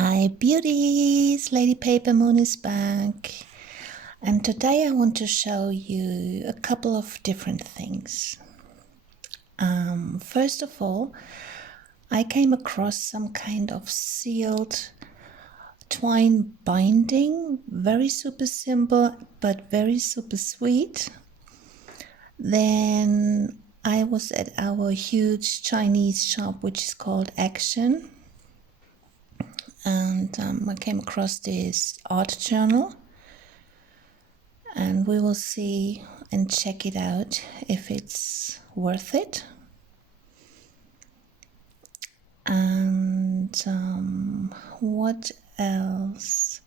Hi beauties, Lady Paper Moon is back, and today I want to show you a couple of different things. First of all, I came across some kind of sealed twine binding, very super simple but very super sweet. Then I was at our huge Chinese shop which is called Action, and I came across this art journal, and we will see and check it out if it's worth it. And what else?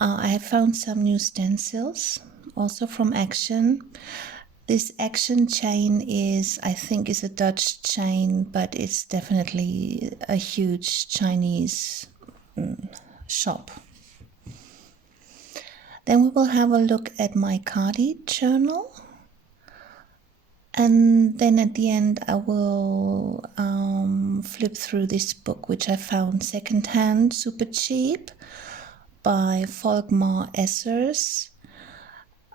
I have found some new stencils also from Action. This Action chain is, I think, is a Dutch chain, but it's definitely a huge Chinese shop. Then we will have a look at my Cardi journal, and then at the end I will flip through this book which I found secondhand, super cheap, by Volkmar Essers,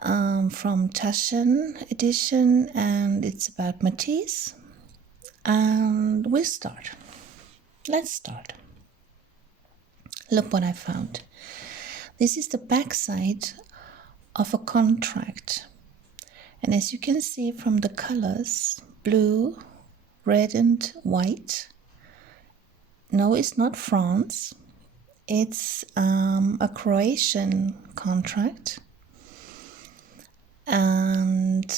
from Taschen edition, and it's about Matisse. And we start. Let's start. Look what I found. This is the backside of a contract, and as you can see from the colors, blue, red and white. No, it's not France, it's a Croatian contract, and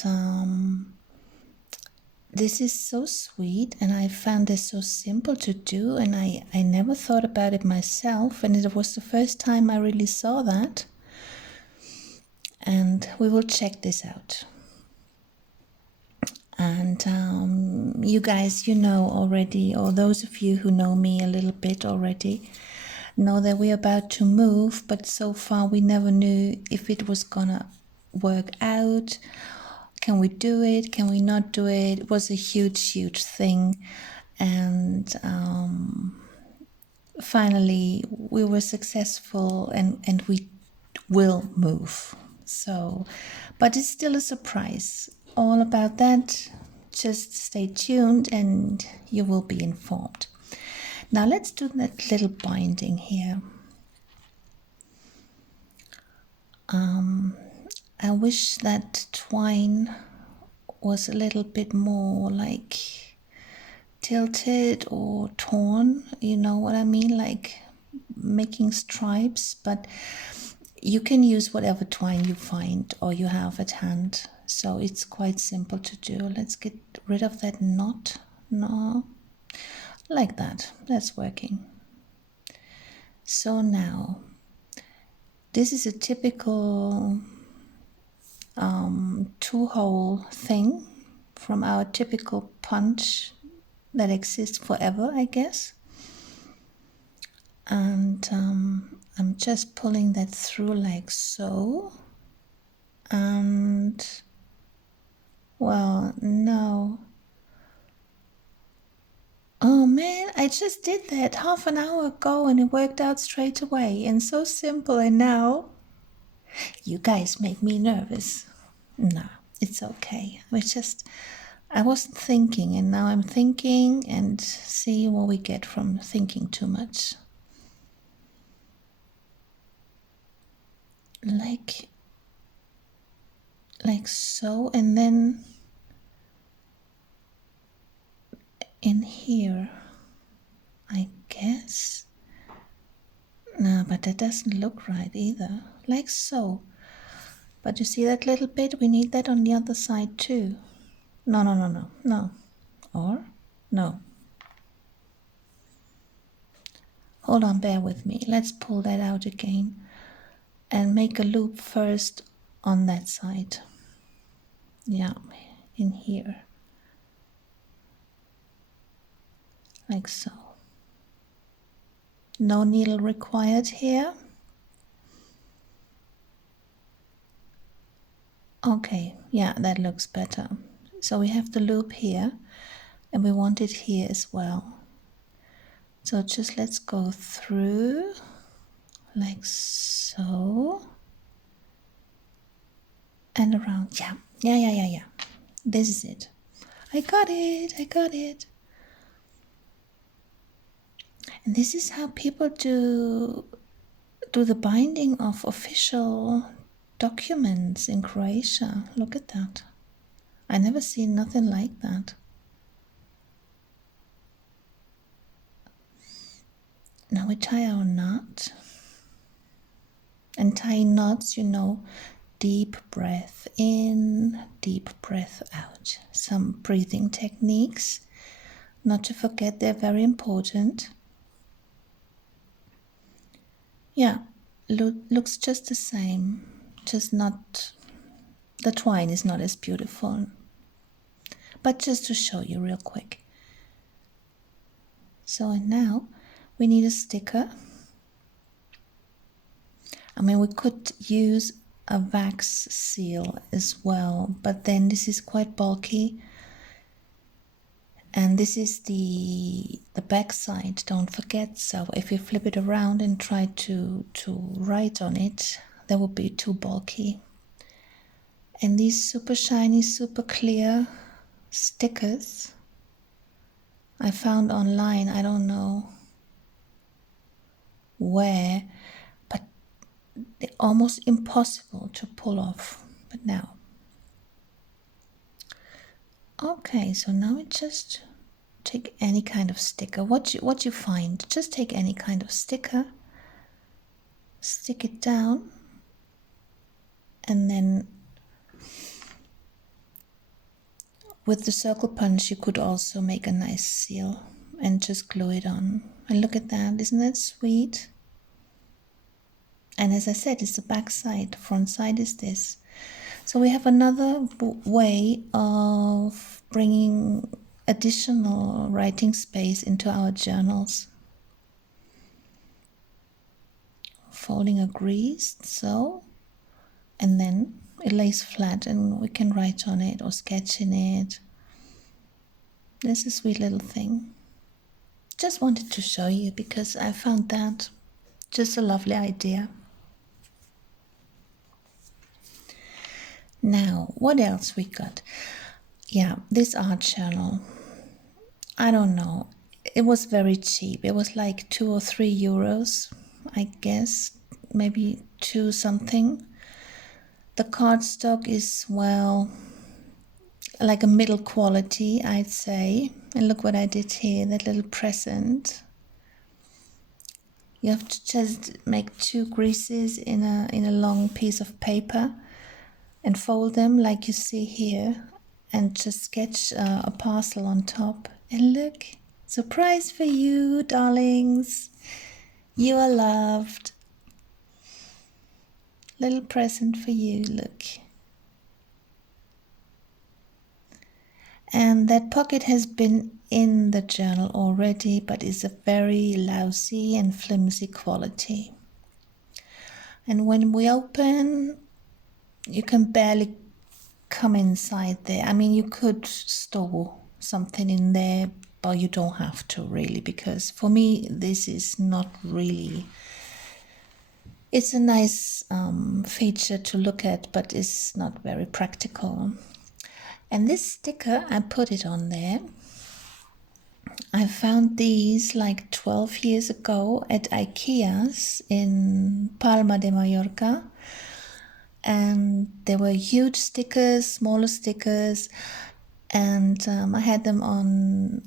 this is so sweet, and I found this so simple to do, and I never thought about it myself, and it was the first time I really saw that. And we will check this out. And you guys, you know already, or those of you who know me a little bit already, know that we're about to move, but so far we never knew if it was gonna work out. Can we do it? Can we not do it? It was a huge thing, and finally we were successful, and we will move. So, but it's still a surprise. All about that, just stay tuned and you will be informed. Now let's do that little binding here. I wish that twine was a little bit more like tilted or torn, you know what I mean, like making stripes, but you can use whatever twine you find or you have at hand, so it's quite simple to do. Let's get rid of that knot. No, like that, that's working. So now this is a typical two-hole thing from our typical punch that exists forever, I guess. And I'm just pulling that through like so. And well, no. Oh man, I just did that half an hour ago and it worked out straight away, and so simple, and now you guys make me nervous. No, it's okay. I wasn't thinking, and now I'm thinking, and see what we get from thinking too much. Like so, and then in here, I guess. No, but that doesn't look right either. Like so. But you see that little bit? We need that on the other side too. No. Or? No. Hold on, bear with me. Let's pull that out again and make a loop first on that side. Yeah, in here. Like so. No needle required here. Okay, yeah, that looks better. So we have the loop here, and we want it here as well. So just let's go through like so and around. Yeah. This is it. I got it. And this is how people do the binding of official documents in Croatia. Look at that. I never seen nothing like that. Now we tie our knot. And tying knots, you know, deep breath in, deep breath out. Some breathing techniques. Not to forget, they're very important. Yeah, looks just the same, just not, the twine is not as beautiful. But just to show you real quick. So now we need a sticker. I mean, we could use a wax seal as well, but then this is quite bulky. And this is the back side, don't forget. So if you flip it around and try to write on it, that would be too bulky. And these super shiny, super clear stickers I found online, I don't know where, but they're almost impossible to pull off. But now, okay, so now we just take any kind of sticker. What you find, just take any kind of sticker, stick it down, and then with the circle punch you could also make a nice seal and just glue it on. And look at that, isn't that sweet? And as I said, it's the back side, front side is this. So we have another way of bringing additional writing space into our journals. Folding a grease, so, and then it lays flat and we can write on it or sketch in it. This is a sweet little thing. Just wanted to show you because I found that just a lovely idea. Now, what else we got? Yeah, this art journal. I don't know. It was very cheap. It was like 2 or 3 euros, I guess, maybe 2 something. The cardstock is, well, like a middle quality, I'd say. And look what I did here, that little present. You have to just make 2 creases in a long piece of paper and fold them like you see here, and just sketch a parcel on top. And look, surprise for you, darlings. You are loved. Little present for you, look. And that pocket has been in the journal already, but is a very lousy and flimsy quality. And when we open, you can barely come inside there. I mean, you could store something in there, but you don't have to really, because for me this is not really, it's a nice feature to look at, but it's not very practical. And this sticker, I put it on there. I found these like 12 years ago at IKEA's in Palma de Mallorca. And there were huge stickers, smaller stickers, and I had them on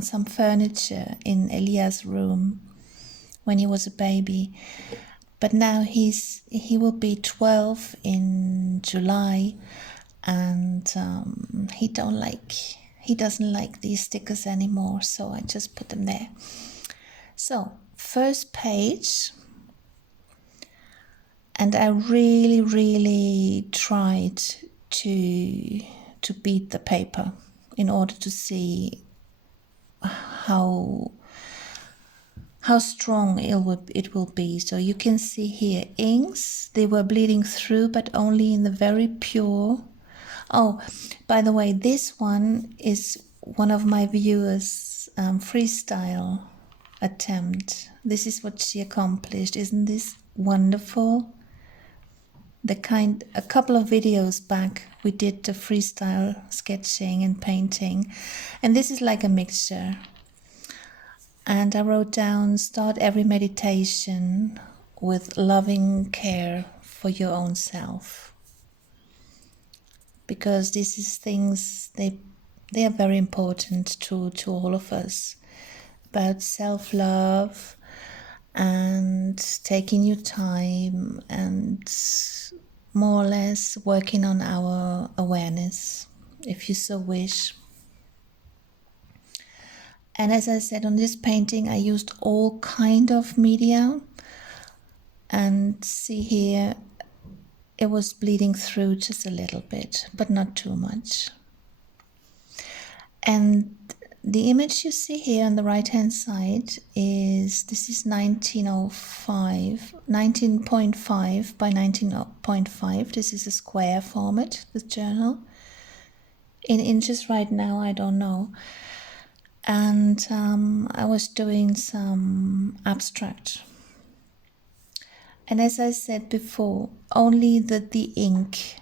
some furniture in Elia's room when he was a baby. But now he will be 12 in July, and he doesn't like these stickers anymore, so I just put them there. So first page. And I really tried to beat the paper in order to see how strong it will be. So you can see here inks, they were bleeding through, but only in the very pure. Oh, by the way, this one is one of my viewers freestyle attempt. This is what she accomplished. Isn't this wonderful? A couple of videos back we did the freestyle sketching and painting, and this is like a mixture. And I wrote down, start every meditation with loving care for your own self, because this is things they are very important to all of us, about self-love and taking your time and more or less working on our awareness, if you so wish. And as I said, on this painting I used all kind of media, and see here it was bleeding through just a little bit, but not too much. And the image you see here on the right hand side is 1905, 19.5 by 19.5. This is a square format, the journal. In inches right now, I don't know. And I was doing some abstract. And as I said before, only the ink,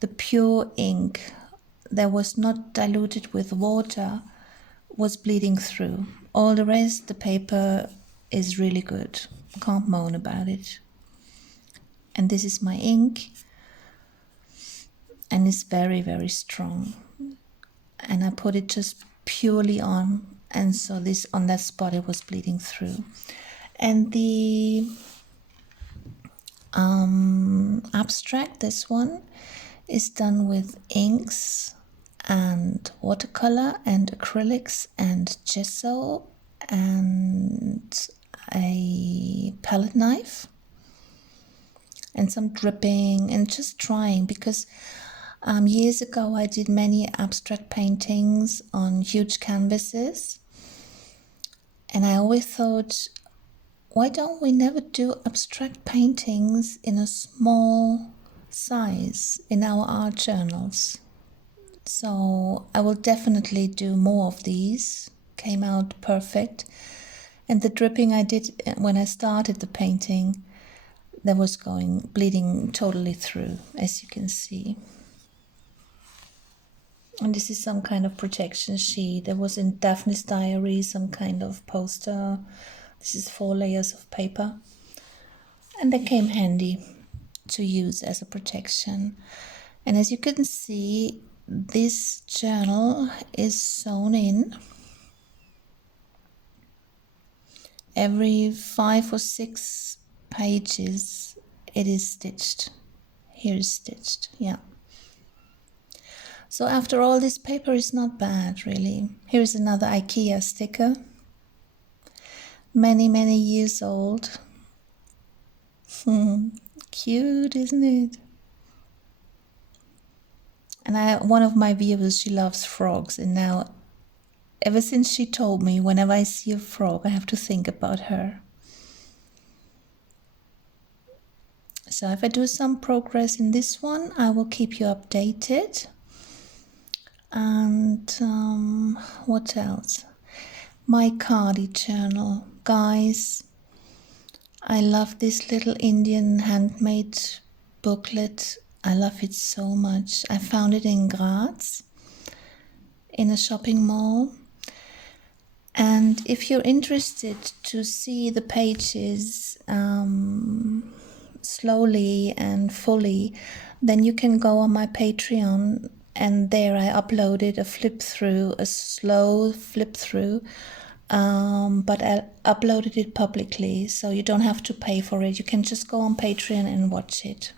the pure ink that was not diluted with water, was bleeding through. All the rest, the paper is really good. Can't moan about it. And this is my ink, and it's very, very strong. And I put it just purely on, and so this on that spot it was bleeding through. And the abstract, this one, is done with inks and watercolor and acrylics and gesso and a palette knife and some dripping and just trying, because years ago I did many abstract paintings on huge canvases, and I always thought, why don't we never do abstract paintings in a small size in our art journals? So I will definitely do more of these. Came out perfect. And the dripping I did when I started the painting, that was bleeding totally through, as you can see. And this is some kind of protection sheet. There was in Daphne's diary some kind of poster. This is 4 layers of paper. And they came handy to use as a protection. And as you can see, this journal is sewn in. Every 5 or 6 pages it is stitched. Here is stitched, yeah. So after all, this paper is not bad, really. Here is another IKEA sticker. Many, many years old. Cute, isn't it? And one of my viewers, she loves frogs, and now, ever since she told me, whenever I see a frog, I have to think about her. So if I do some progress in this one, I will keep you updated. And what else? My Cardi journal. Guys, I love this little Indian handmade booklet. I love it so much. I found it in Graz, in a shopping mall. And if you're interested to see the pages slowly and fully, then you can go on my Patreon, and there I uploaded a slow flip through, but I uploaded it publicly, so you don't have to pay for it. You can just go on Patreon and watch it.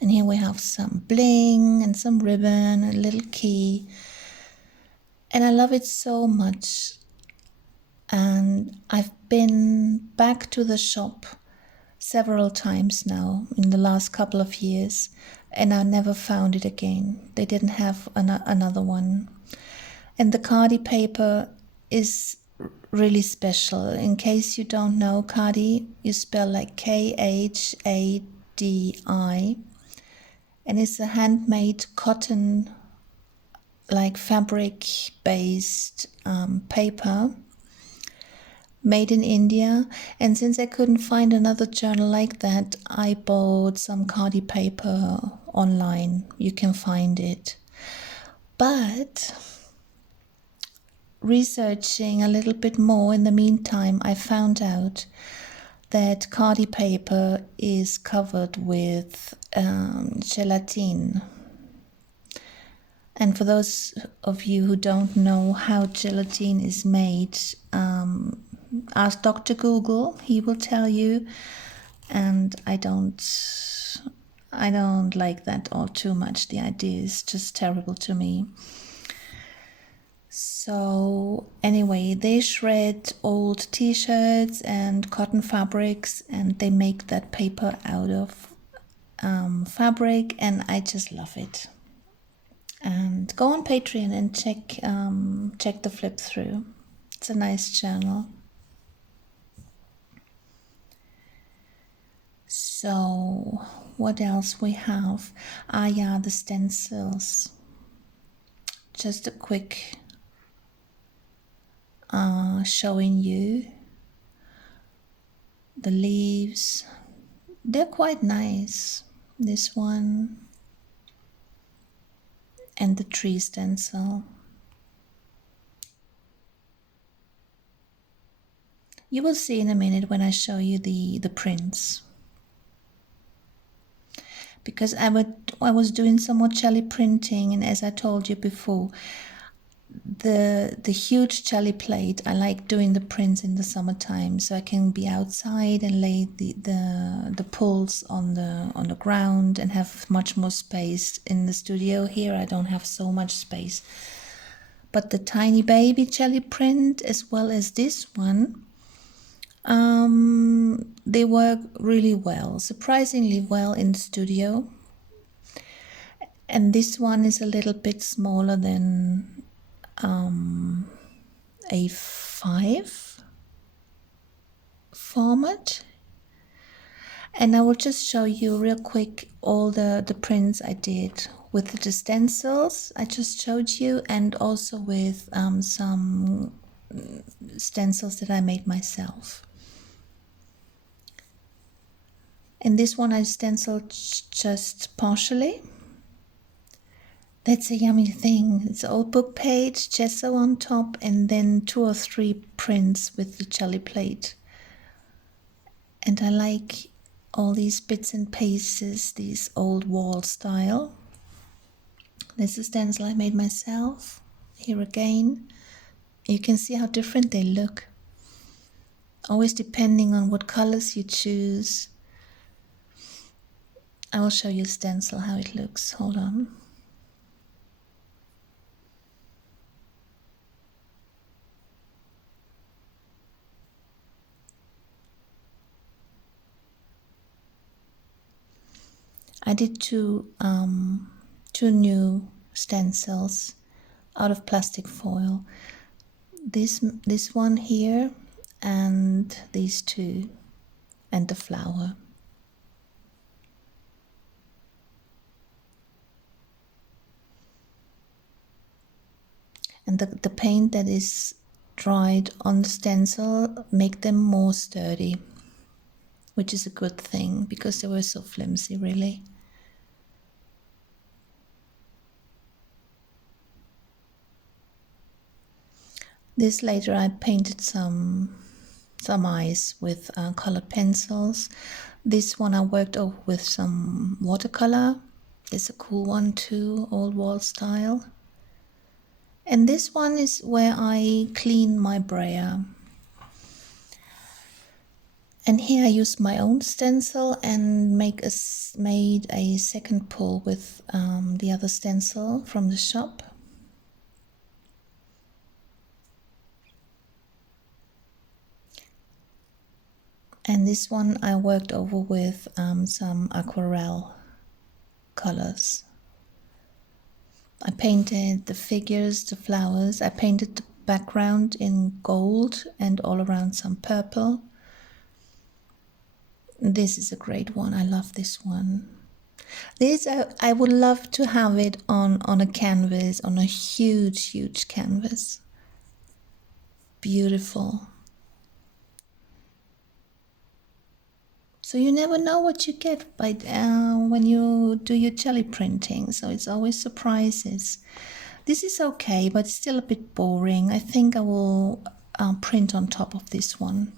And here we have some bling and some ribbon, a little key. And I love it so much. And I've been back to the shop several times now in the last couple of years, and I never found it again. They didn't have another one. And the Cardi paper is really special. In case you don't know, Cardi, you spell like Khadi, and it's a handmade cotton like fabric based paper made in India. And since I couldn't find another journal like that, I bought some khadi paper online. You can find it. But researching a little bit more in the meantime, I found out that khadi paper is covered with gelatin. And for those of you who don't know how gelatin is made, ask Dr. Google. He will tell you. And I don't like that all too much. The idea is just terrible to me. So anyway, they shred old t-shirts and cotton fabrics, and they make that paper out of fabric, and I just love it. And go on Patreon and check the flip through. It's a nice channel. So what else we have? Yeah, the stencils. Just a quick showing you the leaves. They're quite nice. This one and the tree stencil. You will see in a minute when I show you the prints. Because I was doing some more Gelli printing, and as I told you before, the huge Gelli plate, I like doing the prints in the summertime, so I can be outside and lay the pulls on the ground and have much more space. In the studio here I don't have so much space. But the tiny baby Gelli print as well as this one, they work really well, surprisingly well in the studio. And this one is a little bit smaller than A5 format. And I will just show you real quick all the prints I did with the stencils I just showed you, and also with some stencils that I made myself. And this one I stenciled just partially. That's a yummy thing. It's an old book page, gesso on top, and then 2 or 3 prints with the Gelli plate. And I like all these bits and pieces, these old wall style. This is a stencil I made myself. Here again, you can see how different they look. Always depending on what colors you choose. I will show you a stencil how it looks. Hold on. I did two new stencils out of plastic foil. This one here, and these two, and the flower. And the paint that is dried on the stencil make them more sturdy, which is a good thing because they were so flimsy, really. This later I painted some eyes with colored pencils. This one I worked over with some watercolor. It's a cool one too, old wall style. And this one is where I clean my brayer. And here I used my own stencil and made a second pull with the other stencil from the shop. And this one I worked over with some aquarelle colors. I painted the figures, the flowers. I painted the background in gold and all around some purple. This is a great one. I love this one. This, I would love to have it on a canvas, on a huge, huge canvas. Beautiful. So you never know what you get by when you do your jelly printing. So it's always surprises. This is okay, but still a bit boring. I think I will print on top of this one.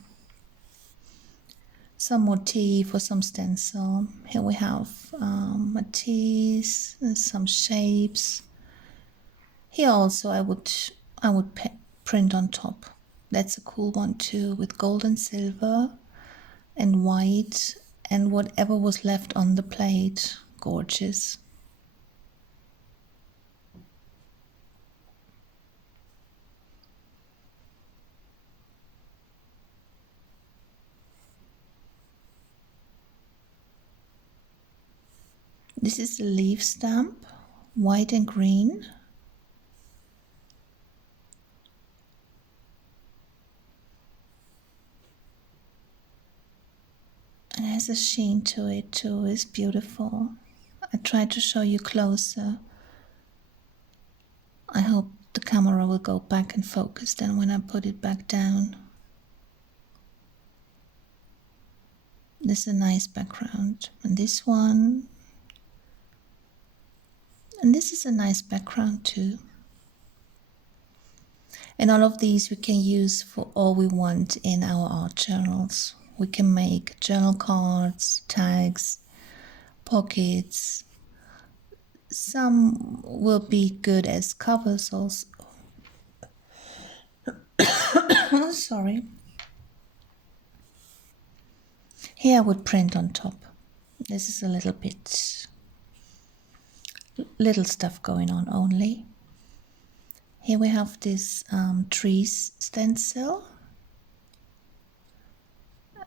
Some motif or some stencil. Here we have Matisse, some shapes. Here also I would print on top. That's a cool one too, with gold and silver and white and whatever was left on the plate. Gorgeous. This is a leaf stamp, white and green. And it has a sheen to it too, it's beautiful. I tried to show you closer. I hope the camera will go back and focus then when I put it back down. This is a nice background. And this one. And this is a nice background too. And all of these we can use for all we want in our art journals. We can make journal cards, tags, pockets. Some will be good as covers also. Sorry. Here I would print on top. This is a little bit, little stuff going on only. Here we have this trees stencil.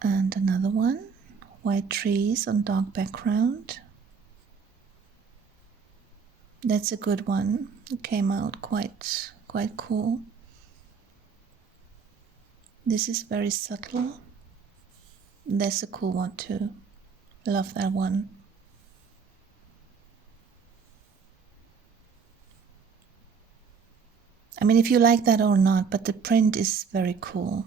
And another one, white trees on dark background. That's a good one. It came out quite cool. This is very subtle. That's a cool one too. Love that one. I mean, if you like that or not, but the print is very cool.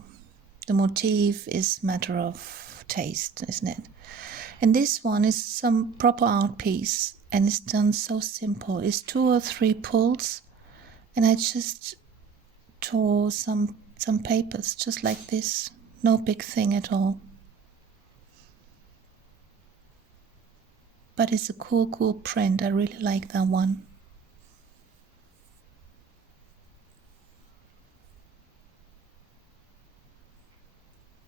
The motif is matter of taste, isn't it? And this one is some proper art piece, and it's done so simple. It's 2 or 3 pulls, and I just tore some papers just like this. No big thing at all. But it's a cool print. I really like that one.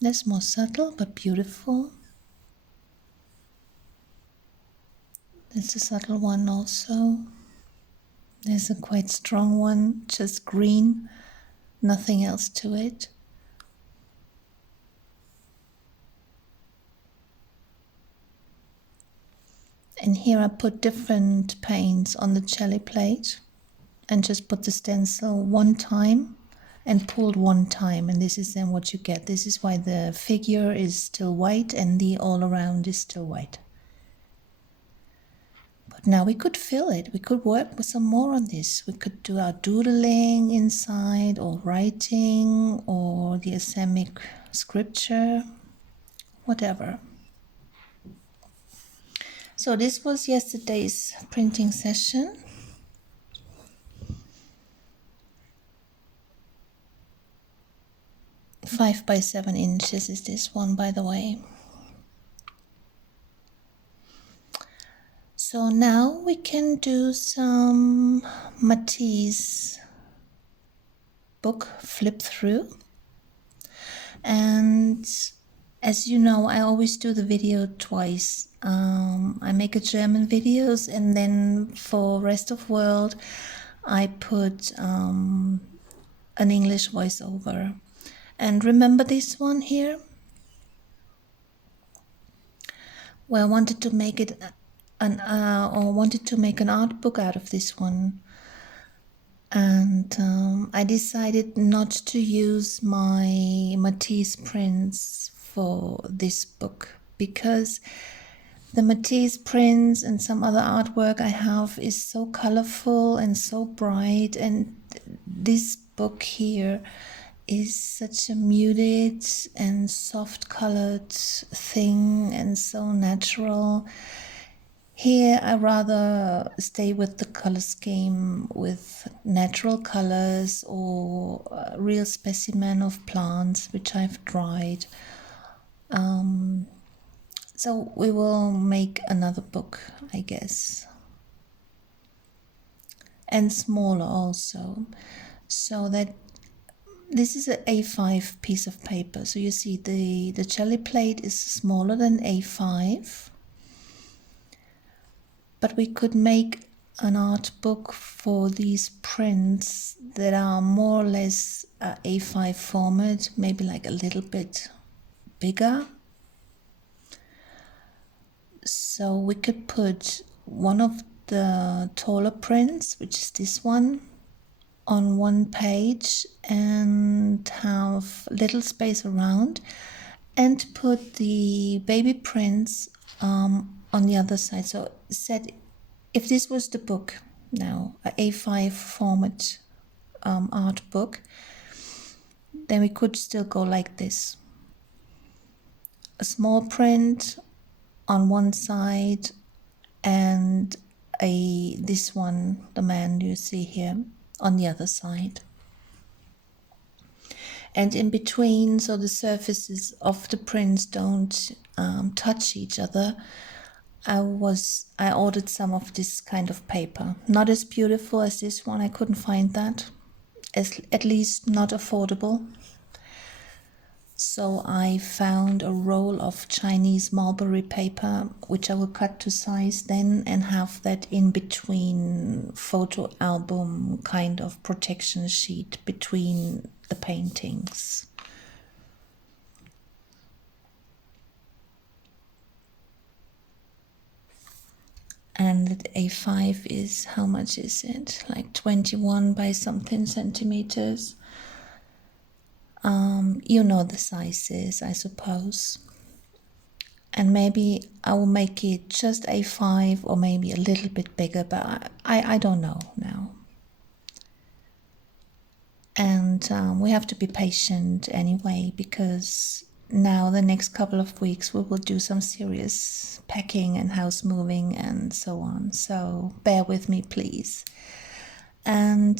That's more subtle but beautiful. There's a subtle one also. There's a quite strong one, just green, nothing else to it. And here I put different paints on the jelly plate and just put the stencil one time and pulled one time, and this is then what you get. This is why the figure is still white and the all around is still white. But now we could fill it. We could work with some more on this. We could do our doodling inside, or writing, or the Islamic scripture, whatever. So this was yesterday's printing session. Five by 7 inches is this one, by the way. So now we can do some Matisse book flip through. And as you know, I always do the video twice. I make a German videos, and then for rest of world I put an English voiceover. And remember this one here? Well, I wanted to make it wanted to make an art book out of this one. And I decided not to use my Matisse prints for this book, because The Matisse prints and some other artwork I have is so colorful and so bright, and this book here is such a muted and soft colored thing and so natural. Here I rather stay with the color scheme with natural colors or a real specimen of plants which I've dried. So we will make another book, I guess, and smaller also, so that this is an A5 piece of paper. So you see the Gelli plate is smaller than A5, but we could make an art book for these prints that are more or less A5 format, maybe like a little bit bigger. So we could put one of the taller prints, which is this one, on one page and have little space around, and put the baby prints on the other side. So said, if this was the book now, a A5 format art book, then we could still go like this. A small print on one side and this one, the man you see here, on the other side. And in between, so the surfaces of the prints don't touch each other, I ordered some of this kind of paper. Not as beautiful as this one, I couldn't find that, at least not affordable. So I found a roll of Chinese mulberry paper, which I will cut to size then and have that in between photo album kind of protection sheet between the paintings. And the A5 is, how much is it? Like 21 by something centimeters. You know the sizes, I suppose. And maybe I will make it just A5 or maybe a little bit bigger, but I don't know now. And we have to be patient anyway, because now the next couple of weeks we will do some serious packing and house moving and so on. So bear with me, please. And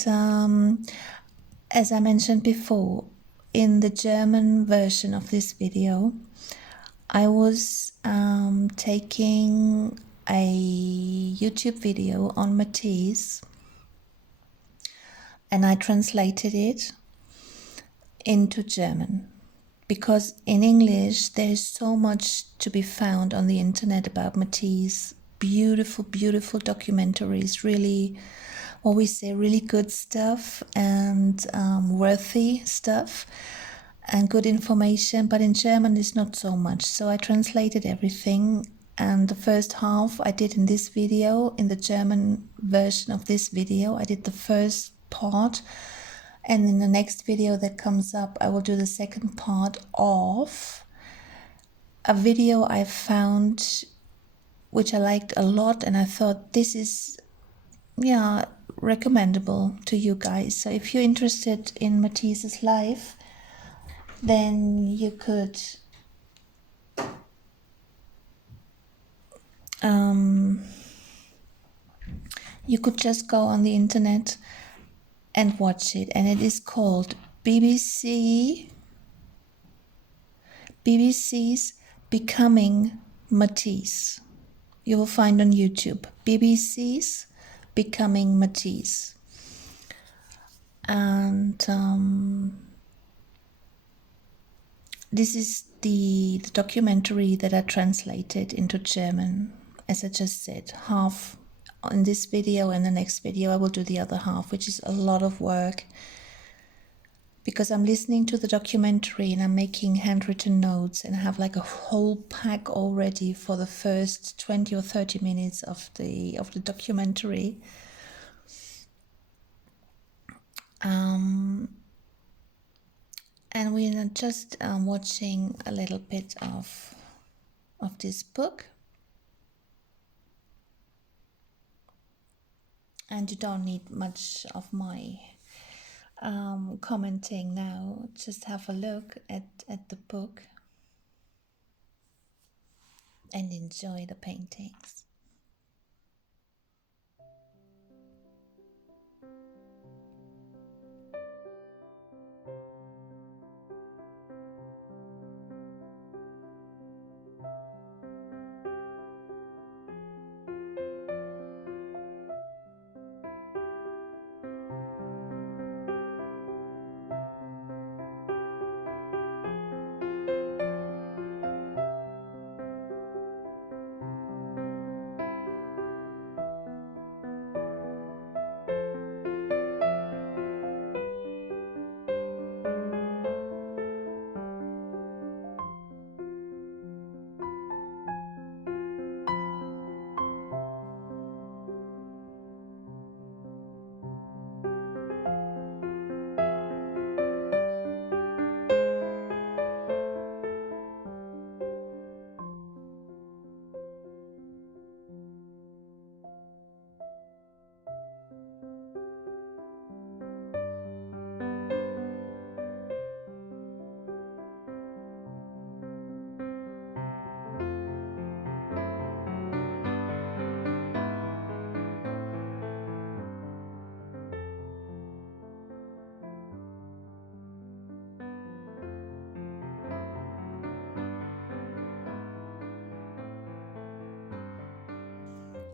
as I mentioned before, in the German version of this video, I was taking a YouTube video on Matisse, and I translated it into German, because in English there is so much to be found on the internet about Matisse. Beautiful, beautiful documentaries, really, what we say, really good stuff and worthy stuff and good information, but in German is not so much. So I translated everything, and the first half I did in this video, in the German version of this video, I did the first part, and in the next video that comes up I will do the second part of a video I found which I liked a lot, and I thought this is recommendable to you guys. So if you're interested in Matisse's life, then you could just go on the internet and watch it, and it is called BBC's Becoming Matisse. You will find on YouTube BBC's Becoming Matisse. And this is the documentary that I translated into German. As I just said, half in this video, and the next video I will do the other half, which is a lot of work, because I'm listening to the documentary and I'm making handwritten notes and have like a whole pack already for the first 20 or 30 minutes of the documentary. And we're just watching a little bit of this book. And you don't need much of my commenting now. Just have a look at the book and enjoy the paintings.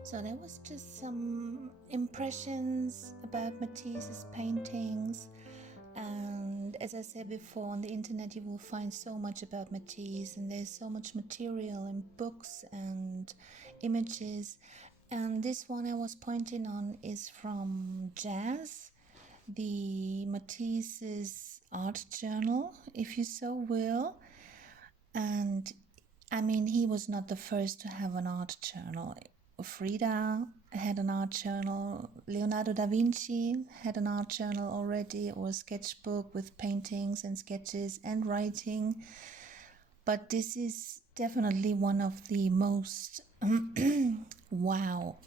So there was just some impressions about Matisse's paintings, and as I said before, on the internet you will find so much about Matisse, and there's so much material and books and images, and this one I was pointing on is from Jazz, the Matisse's art journal, if you so will. And I mean, he was not the first to have an art journal. Frida had an art journal, Leonardo da Vinci had an art journal already, or a sketchbook with paintings and sketches and writing. But this is definitely one of the most wow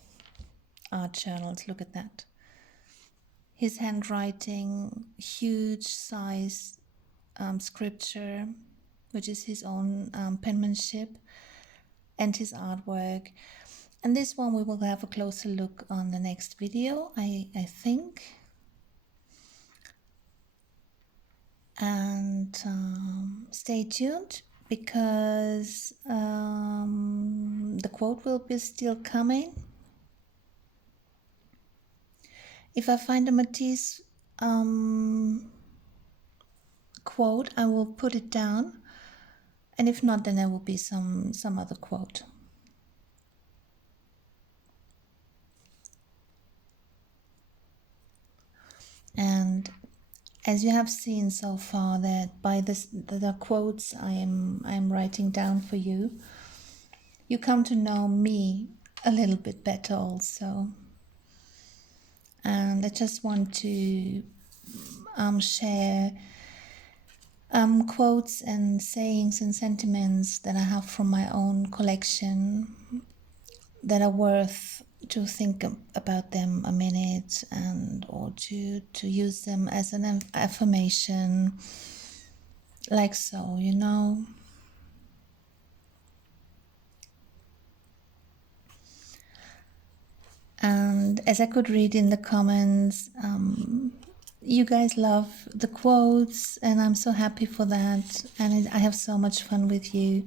art journals. Look at that. His handwriting, huge size scripture, which is his own penmanship, and his artwork. And this one we will have a closer look on the next video, I think. And stay tuned, because the quote will be still coming. If I find a Matisse quote, I will put it down, and if not, then there will be some other quote. And as you have seen so far, that by the quotes I am writing down for you, you come to know me a little bit better also. And I just want to share quotes and sayings and sentiments that I have from my own collection that are worth to think about them a minute, and or to use them as an affirmation, like so, you know. And as I could read in the comments, you guys love the quotes, and I'm so happy for that, and I have so much fun with you.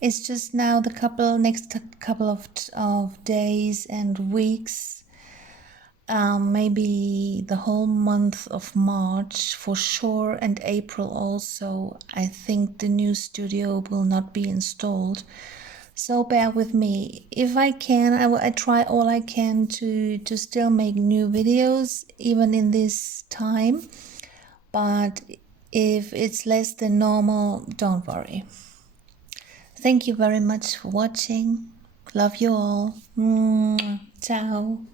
It's just now the next couple of days and weeks, maybe the whole month of March for sure, and April also, I think the new studio will not be installed. So bear with me. If I can, I try all I can to still make new videos even in this time. But if it's less than normal, don't worry. Thank you very much for watching. Love you all. Ciao.